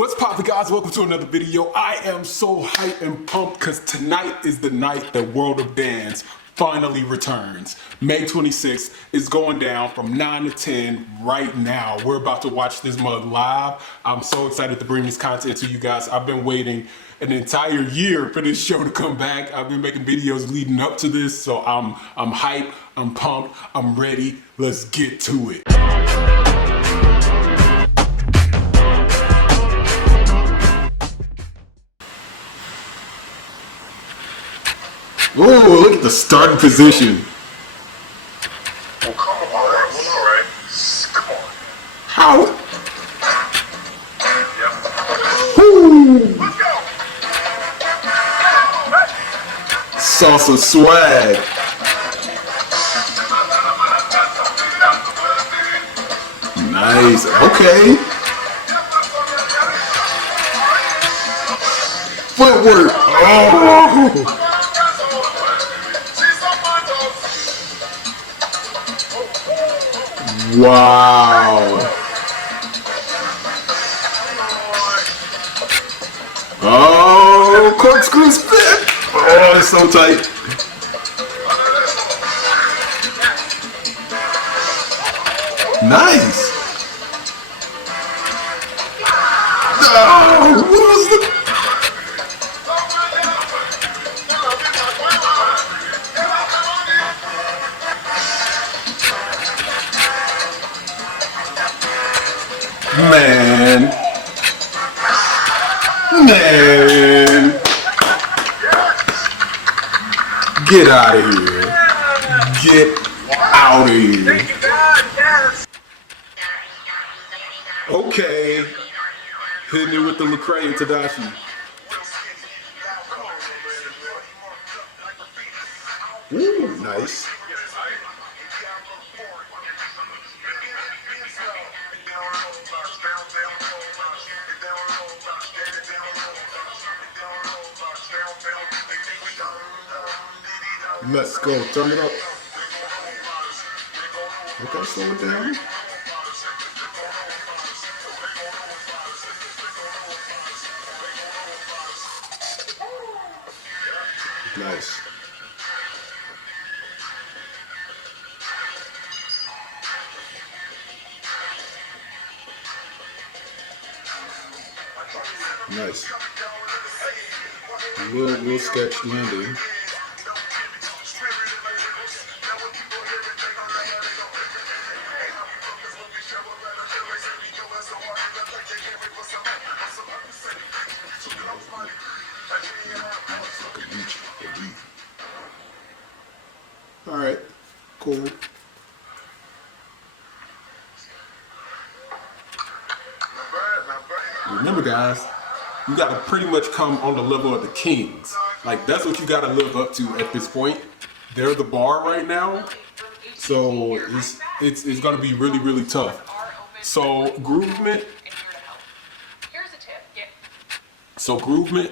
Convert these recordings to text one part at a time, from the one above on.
What's poppin', guys? Welcome to another video. I am so hyped and pumped because tonight is the night that World of Dance finally returns. May 26th is going down from 9 to 10 right now. We're about to watch this mug live. I'm so excited to bring this content to you guys. I've been waiting an entire year for this show to come back. I've been making videos leading up to this, so I'm hyped, I'm pumped, I'm ready. Let's get to it. Ooh, look at the starting position. Oh, come on. All right. Come on. How? Yep. Woo. Let's go. Salsa swag. Nice. Okay. Footwork. Oh. Wow. Oh, corkscrew spin. Oh, it's so tight. Nice. Oh, what was the... Man. Get out of here. Get out of here. Okay. Hitting it with the Lecrae and Tadashi. Ooh, nice. Let's go. Turn it up. Okay, slow it down. Nice. Nice. Little sketch landing. All right, cool. Remember, guys, you got to pretty much come on the level of the Kings. Like, that's what you got to live up to at this point. They're the bar right now, so it's going to be really, really tough. So Groovement. So Groovement,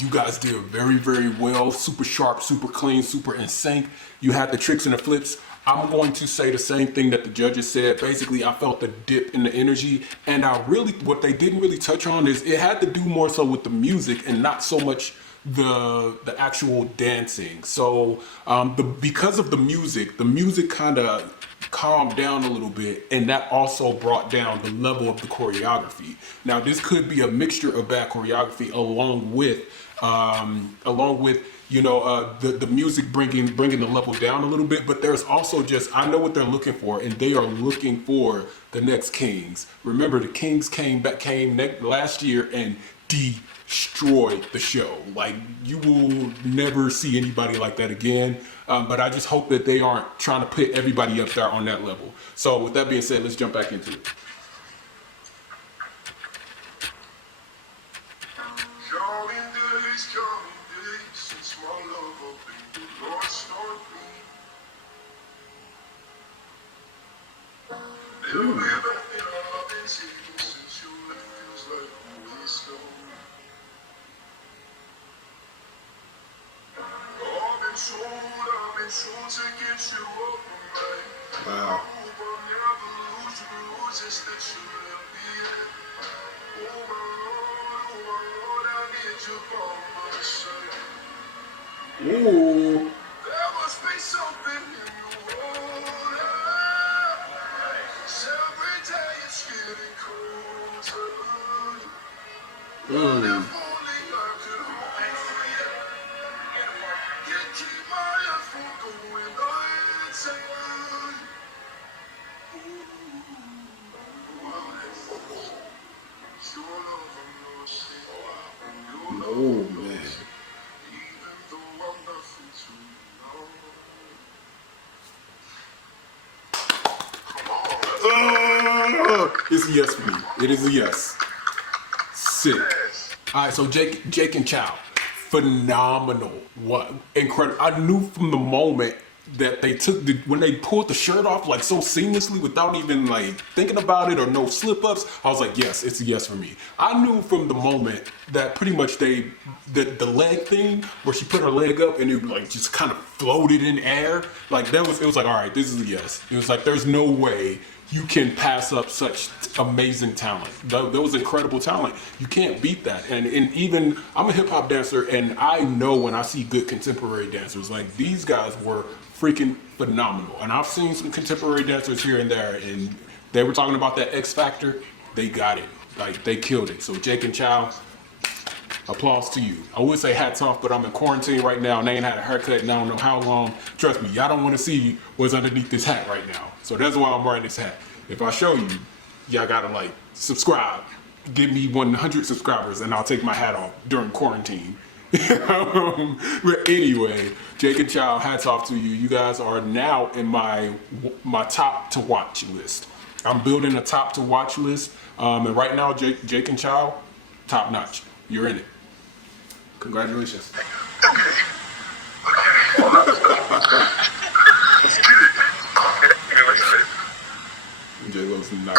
you guys did very, very well. Super sharp, super clean, super in sync. You had the tricks and the flips. I'm going to say the same thing that the judges said. Basically, I felt the dip in the energy, and what they didn't really touch on is it had to do more so with the music and not so much the actual dancing. So because of the music kind of calmed down a little bit, and that also brought down the level of the choreography. Now, this could be a mixture of bad choreography along with you know, the music bringing the level down a little bit, but there's also just, I know what they're looking for, and they are looking for the next Kings. Remember, the Kings came last year and destroyed the show. Like, you will never see anybody like that again. But I just hope that they aren't trying to put everybody up there on that level. So with that being said, let's jump back into it. Ooh. Wow. Ooh. There must be something in the water. Every day it's getting colder. If only I could hold it for you. You keep my heart from going insane. Your love I'm lost in. Your Oh love man. even though I'm nothing to know. It's a yes for me. It is a yes. Sick. All right, so Jake and Chao, phenomenal. What incredible! I knew from the moment that they took when they pulled the shirt off like so seamlessly without even like thinking about it or no slip ups. I was like, yes, it's a yes for me. I knew from the moment that pretty much the leg thing where she put her leg up and it like just kind of floated in air. Like it was like, all right, this is a yes. It was like there's no way you can pass up such amazing talent. That was incredible talent. You can't beat that. And even I'm a hip hop dancer, and I know when I see good contemporary dancers, like these guys were freaking phenomenal. And I've seen some contemporary dancers here and there, and they were talking about that X factor. They got it. Like they killed it. So Jake and Chow, applause to you. I would say hats off, but I'm in quarantine right now and they ain't had a haircut and I don't know how long. Trust me, y'all don't want to see what's underneath this hat right now. So that's why I'm wearing this hat. If I show you, y'all gotta like subscribe. Give me 100 subscribers and I'll take my hat off during quarantine. But anyway, Jake and Chao, hats off to you. You guys are now in my top to watch list. I'm building a top to watch list, and right now, Jake and Chao, top notch. You're in it. Congratulations. J-Lo's not.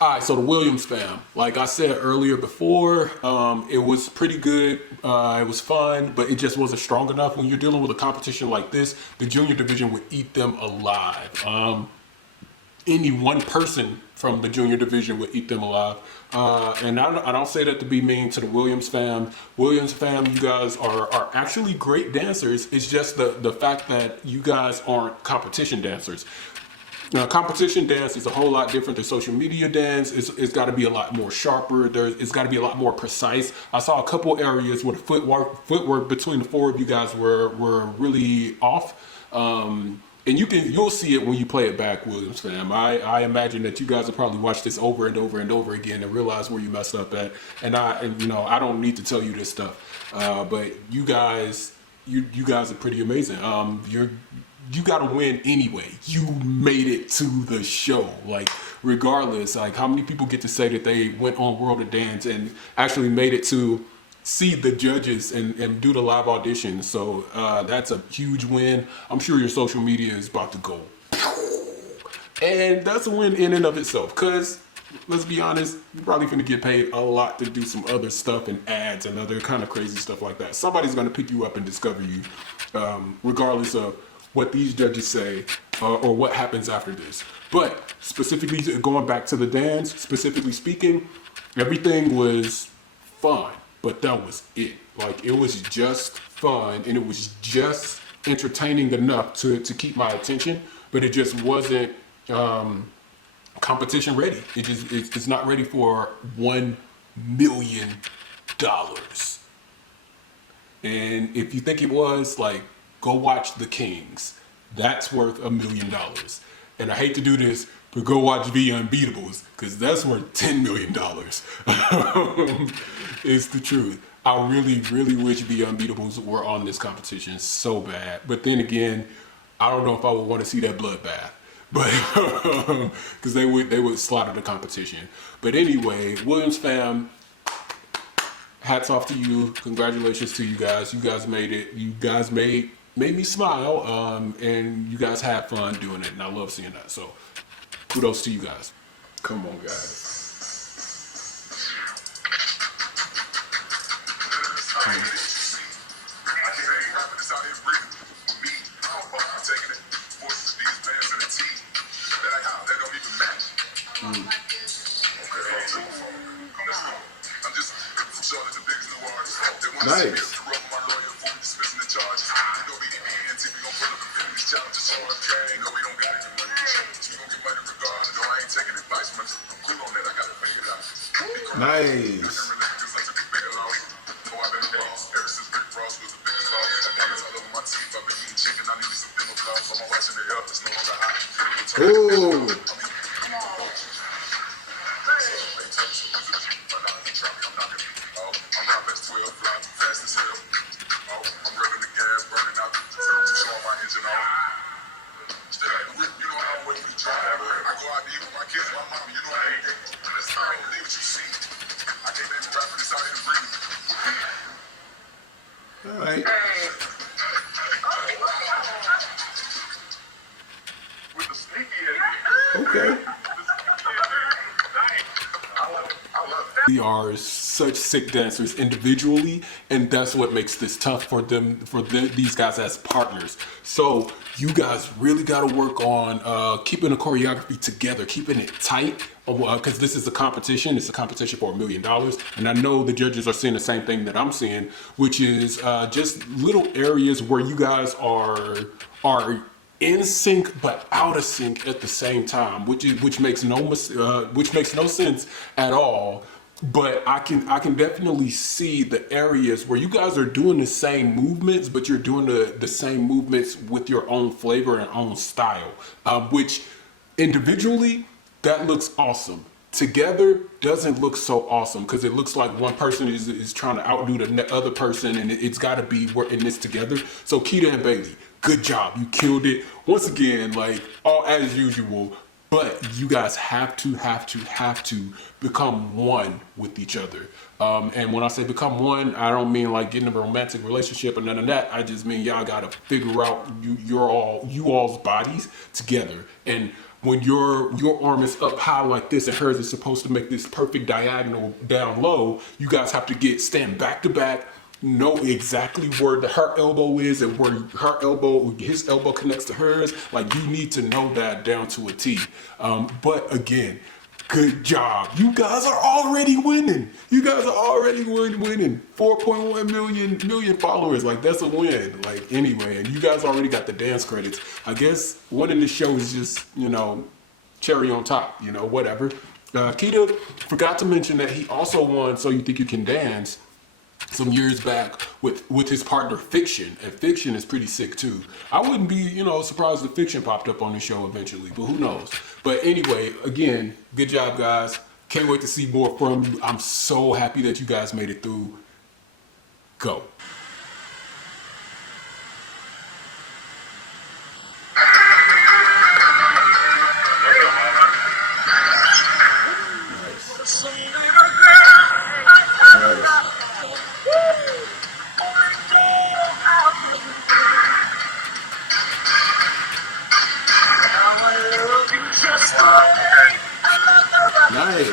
Alright, so the Williams fam, like I said earlier before, it was pretty good, it was fun, but it just wasn't strong enough. When you're dealing with a competition like this, the junior division would eat them alive. Any one person from the junior division would eat them alive. And I don't say that to be mean to the Williams fam. Williams fam, you guys are actually great dancers. It's just the fact that you guys aren't competition dancers. Now, competition dance is a whole lot different than social media dance. It's got to be a lot more sharper. It's got to be a lot more precise. I saw a couple areas where the footwork between the four of you guys were really off. And you'll see it when you play it back, Williams fam. I imagine that you guys will probably watch this over and over and over again and realize where you messed up at. And I don't need to tell you this stuff, but you guys are pretty amazing. You got to win anyway. You made it to the show. Like, regardless, like how many people get to say that they went on World of Dance and actually made it to see the judges and do the live audition. So that's a huge win. I'm sure your social media is about to go. And that's a win in and of itself. Because, let's be honest, you're probably going to get paid a lot to do some other stuff and ads and other kind of crazy stuff like that. Somebody's going to pick you up and discover you, regardless of what these judges say or what happens after this. But specifically going back to the dance, specifically speaking, everything was fun, but that was it. Like, it was just fun and it was just entertaining enough to keep my attention, but it just wasn't competition ready. It's not ready for $1 million. And if you think it was, like, go watch The Kings. That's worth $1 million. And I hate to do this, but go watch The Unbeatables, because that's worth $10 million. It's the truth. I really, really wish The Unbeatables were on this competition so bad. But then again, I don't know if I would want to see that bloodbath. But because they would slaughter the competition. But anyway, Williams fam, hats off to you. Congratulations to you guys. You guys made it. You guys made me smile. And you guys had fun doing it. And I love seeing that. So kudos to you guys. Come on, guys. Nice. Nice. Ooh. All right. Okay. We are such sick dancers individually, and that's what makes this tough for these guys as partners. So you guys really got to work on keeping the choreography together, keeping it tight, because this is a competition. It's a competition for $1 million, and I know the judges are seeing the same thing that I'm seeing, which is just little areas where you guys are in sync but out of sync at the same time, which makes no sense at all. But I can definitely see the areas where you guys are doing the same movements, but you're doing the same movements with your own flavor and own style, which individually that looks awesome. Together doesn't look so awesome because it looks like one person is trying to outdo the other person, and it's got to be working this together. So Keita and Bailey, good job. You killed it. Once again, like all as usual, but you guys have to become one with each other. And when I say become one, I don't mean like getting a romantic relationship or none of that. I just mean y'all gotta figure out you all's bodies together. And when your arm is up high like this and hers is supposed to make this perfect diagonal down low, you guys have to stand back to back, know exactly where her elbow is and where his elbow connects to hers. Like, you need to know that down to a T. But again, good job. You guys are already winning. You guys are already winning. 4.1 million followers. Like, that's a win. Like, anyway, and you guys already got the dance credits. I guess winning the show is just, cherry on top, whatever. Keita forgot to mention that he also won So You Think You Can Dance some years back with his partner Fiction, and Fiction is pretty sick too. I wouldn't be, surprised if Fiction popped up on the show eventually, but who knows. But anyway, again, good job, guys. Can't wait to see more from you. I'm so happy that you guys made it through. Go. Nice.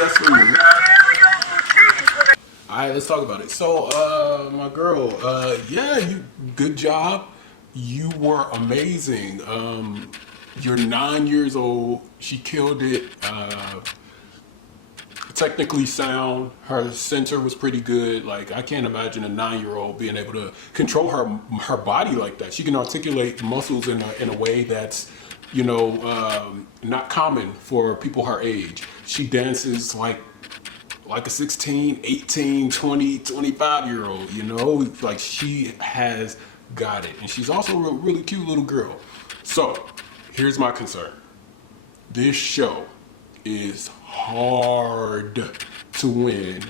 just for you. All right, let's talk about it. So, my girl, yeah, good job. You were amazing. You're 9 years old. She killed it. Technically sound. Her center was pretty good. Like, I can't imagine a 9-year-old being able to control her body like that. She can articulate muscles in a way that's, not common for people her age. She dances like a 16, 18, 20, 25 year old, like she has got it. And she's also a really cute little girl. So here's my concern. This show is hard to win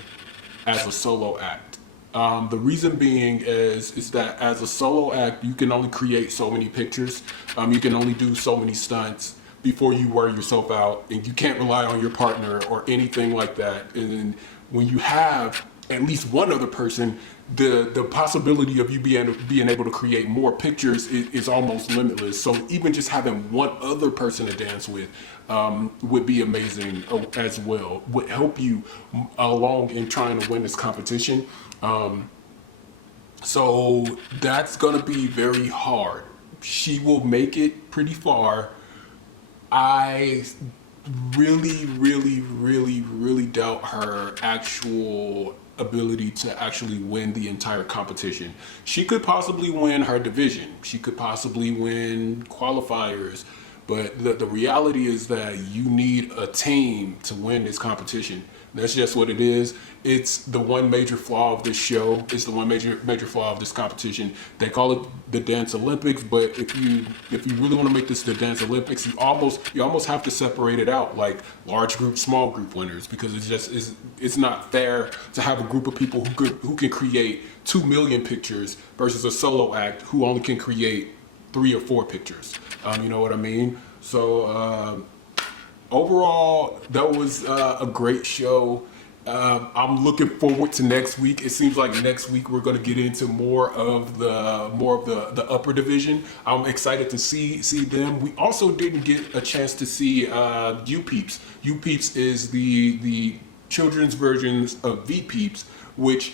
as a solo act. The reason being is that as a solo act, you can only create so many pictures. You can only do so many stunts before you wear yourself out, and you can't rely on your partner or anything like that. And when you have at least one other person, the possibility of you being able to create more pictures is almost limitless. So even just having one other person to dance with would be amazing as well. Would help you along in trying to win this competition. So that's gonna be very hard. She will make it pretty far. I really, really, really, really doubt her actual ability to actually win the entire competition. She could possibly win her division. She could possibly win qualifiers. But the reality is that you need a team to win this competition. That's just what it is. It's the one major flaw of this show. It's the one major flaw of this competition. They call it the Dance Olympics, but if you really want to make this the Dance Olympics, you almost have to separate it out like large group, small group winners, because it's not fair to have a group of people who can create 2 million pictures versus a solo act who only can create 3 or 4 pictures. You know what I mean? So overall, that was a great show. I'm looking forward to next week. It seems like next week we're going to get into more of the upper division. I'm excited to see them. We also didn't get a chance to see U Peeps. U Peeps is the children's versions of V Peeps, which,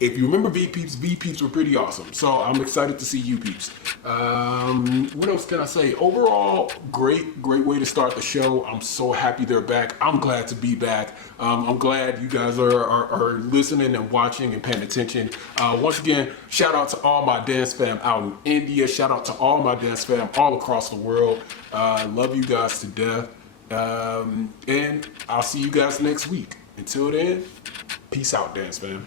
if you remember V Peeps were pretty awesome. So I'm excited to see U Peeps. What else can I say? Overall, great way to start the show. I'm so happy they're back. I'm glad to be back. I'm glad you guys are listening and watching and paying attention. Once again, shout out to all my dance fam out in India. Shout out to all my dance fam all across the world. Love you guys to death. And I'll see you guys next week. Until then, peace out, dance fam.